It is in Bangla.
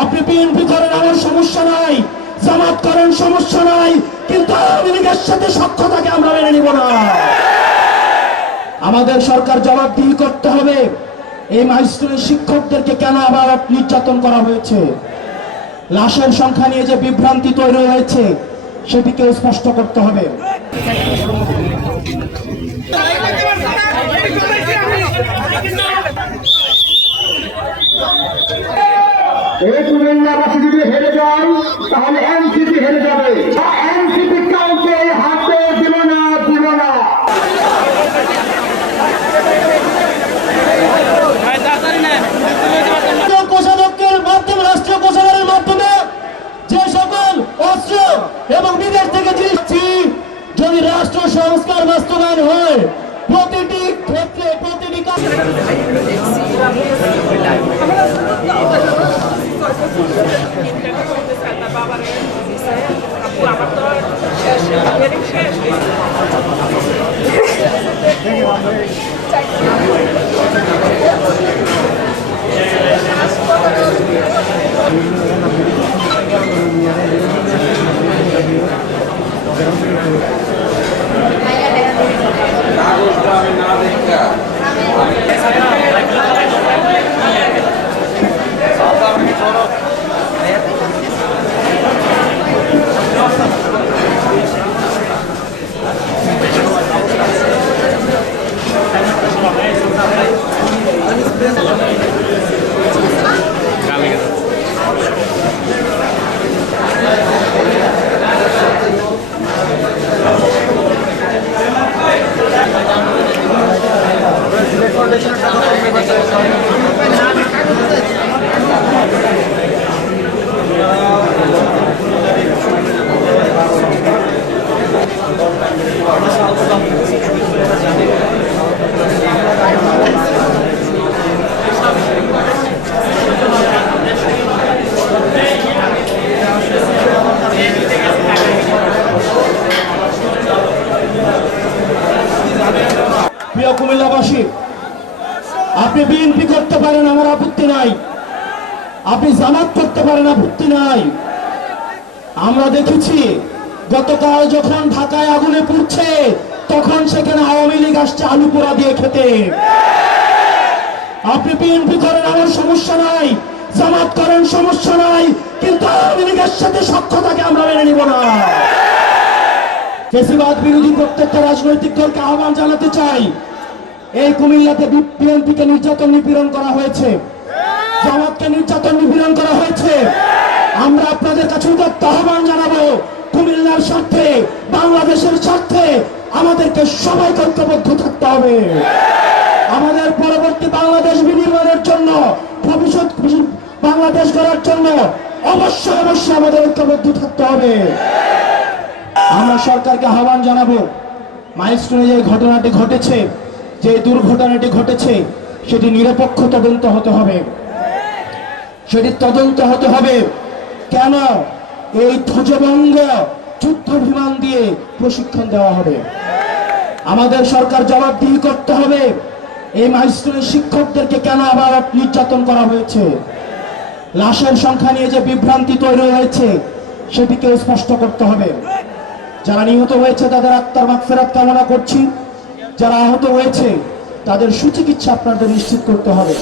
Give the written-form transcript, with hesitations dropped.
আপনি বিএনপি করেন, আমার সমস্যা নাই, জামাত করেন, সমস্যা নাই, কিন্তু আওয়ামী লীগের সাথে সখ্যতাকে আমরা মেনে নিব না। আমাদের সরকার জবাবদিহি করতে হবে। এই মাইলস্টোনের শিক্ষকদেরকে কেন আবার নির্যাতন করা হয়েছে, লাশের সংখ্যা নিয়ে যে বিভ্রান্তি তৈরি হয়েছে সেটিকে স্পষ্ট করতে হবে। এই কুমিল্লাবাসী যদি হেরে যায় তাহলে এনসিপি হেরে যাবে। এনসিপি কাউকে হাতে দিব না, দিব না। কোষাধ্যক্ষের মাধ্যমে, রাষ্ট্রীয় কোষাগারের মাধ্যমে যে সকল অস্ত্র এবং বিদেশ থেকে জিনিস, যদি রাষ্ট্র সংস্কার বাস্তবায়ন হয় প্রতিটি ক্ষেত্রে প্রতিটি প্রিয় কুমিল্লাবাসী, আপনি বিএনপি করতে পারেন, আমার আপত্তি নাই, আপনি জামাত করতে পারেন, আপত্তি নাই। আমরা দেখেছি গতকাল যখন ঢাকায় আগুনে পুড়ছে তখন সেখানে আওয়ামী লীগ আসছে আলু পোড়া দিয়ে খেতে। আপনি বিএনপি করেন, আমার সমস্যা নাই, জামাত করেন, সমস্যা নাই, কিন্তু আওয়ামী লীগের সাথে সখ্যতাকে আমরা মেনে নিব না। ফ্যাসিবাদ বিরোধী প্রত্যেকটা রাজনৈতিক দলকে আহ্বান জানাতে চাই, এই কুমিল্লাতে বিএনপিকে নির্যাতন নিপীড়ন করা হয়েছে, জামাতকে নির্যাতন নিপীড়ন করা হয়েছে। আমরা আপনাদের কাছে উদাত্ত আহ্বান জানাবো, কুমিল্লার স্বার্থে, বাংলাদেশের স্বার্থে আমাদেরকে সবাই ঐক্যবদ্ধ থাকতে হবে। আমাদের পরবর্তী বাংলাদেশ বিনির্মাণের জন্য, ভবিষ্যৎ বাংলাদেশ গড়ার জন্য অবশ্যই অবশ্যই আমাদের ঐক্যবদ্ধ থাকতে হবে। আমরা সরকারকে আহ্বান জানাবো, মাইলস্টোনে যে ঘটনাটি ঘটেছে, যে দুর্ঘটনাটি ঘটেছে, সেটি নিরপেক্ষ তদন্ত হতে হবে, সেটি তদন্ত হতে হবে। কেন এই ধ্বজভঙ্গ যুদ্ধ বিমান দিয়ে প্রশিক্ষণ দেওয়া হবে? আমাদের সরকার জবাবদিহি করতে হবে। এই মাইলস্টোনের শিক্ষকদেরকে কেন আবার নির্যাতন করা হয়েছে, লাশের সংখ্যা নিয়ে যে বিভ্রান্তি তৈরি হয়েছে সেটিকে স্পষ্ট করতে হবে। যারা নিহত হয়েছে তাদের আত্মার মাগফিরাত কামনা করছি, যারা আহত হয়েছে তাদের সুচিকিৎসা আপনাদের নিশ্চিত করতে হবে।